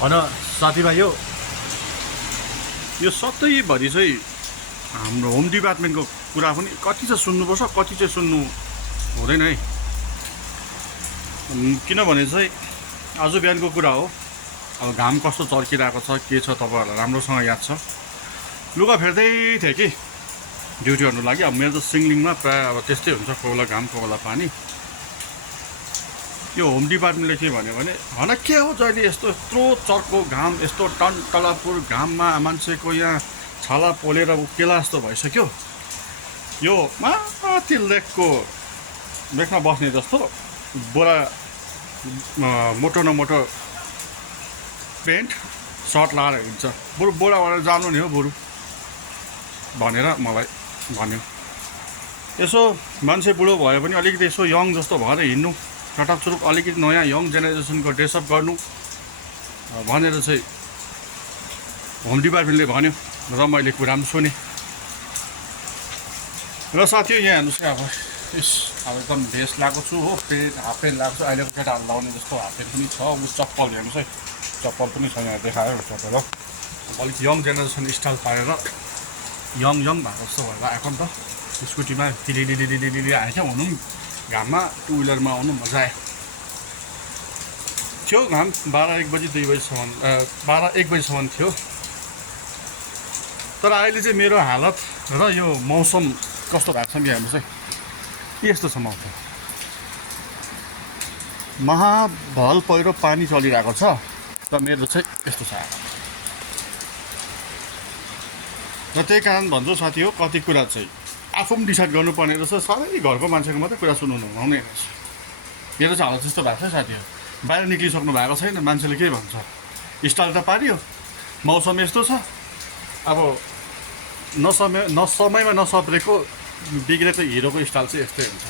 होइन साथीभाइ यो सधैँभरि चाहिँ हाम्रो होम डिपार्टमेन्टको कुरा पनि कति चाहिँ सुन्नुपर्छ, कति चाहिँ सुन्नु हुँदैन है। किनभने चाहिँ आज बिहानको कुरा हो। अब घाम कस्तो चर्किरहेको छ, के छ तपाईँहरूलाई राम्रोसँग याद छ। लुगा फेर्दै थिएँ कि ड्युटी गर्नु लागि। अब मेरो त सिङलिङमा प्रायः अब त्यस्तै हुन्छ, कोही बेला घाम कोही बेला पानी। यो होम डिपार्टमेन्टले के भन्यो भने के हो जहिले यत्रो चर्को घाम, यस्तो टनटलापुर घाममा मान्छेको यहाँ छाला पोलेर उकेला जस्तो भइसक्यो। यो माथि लेकमा बस्ने जस्तो बोरा मोटो न मोटो पेन्ट सर्ट लगाएर हिँड्छ, बरु बोराबाट जानु नि हो बरु भनेर मलाई भन्यो। यसो मान्छे बुढो भयो पनि अलिकति यसो यङ जस्तो भएर हिँड्नु, चटकचुरुक अलिकति नयाँ यङ जेनेरेसनको ड्रेसअप गर्नु भनेर चाहिँ होम डिपार्टमेन्टले भन्यो र मैले कुरा पनि सुनेँ। र साथी यहाँ हेर्नुहोस् अब अब एकदम भेस्ट लगाएको छु हो, हाफ प्यान्ट लगाएको छु। अहिलेको केटाहरू लाउने जस्तो हाफ प्यान्ट पनि छ। चप्पल हेर्नुहोस् है, चप्पल पनि छ यहाँ देखायो चप्पल। अलिक यङ जेनेरेसन स्टाइल पारेर यङ भएको जस्तो भएर आएको नि त। स्कुटीमा तिलिलिलिलिलिलि आएछ हुनु घाममा, टु विलरमा आउनु मजा आयो। थियो घाम 12-1 बजी 2 बजीसम्म 12-1 बजीसम्म थियो। तर अहिले चाहिँ मेरो हालत र यो मौसम कस्तो भएको छ नि हेर्नुहोस् है, यस्तो छ मौसम। महाभल पहिरो पानी चलिरहेको छ र मेरो चाहिँ यस्तो छ। र त्यही कारण भन्छु साथी हो, कति कुरा चाहिँ आफू पनि डिसाइड गर्नुपर्ने रहेछ। सबै घरको मान्छेको मात्रै कुरा सुन्नु नहुने रहेछ। मेरो चाहिँ हालत त्यस्तो भएको छ साथी हो। बाहिर निक्लिसक्नु भएको छैन, मान्छेले के भन्छ, स्टाइल त पारियो, मौसम यस्तो छ। अब समयमा नसप्रेको बिग्रेको हिरोको स्टाइल चाहिँ यस्तै हुन्छ।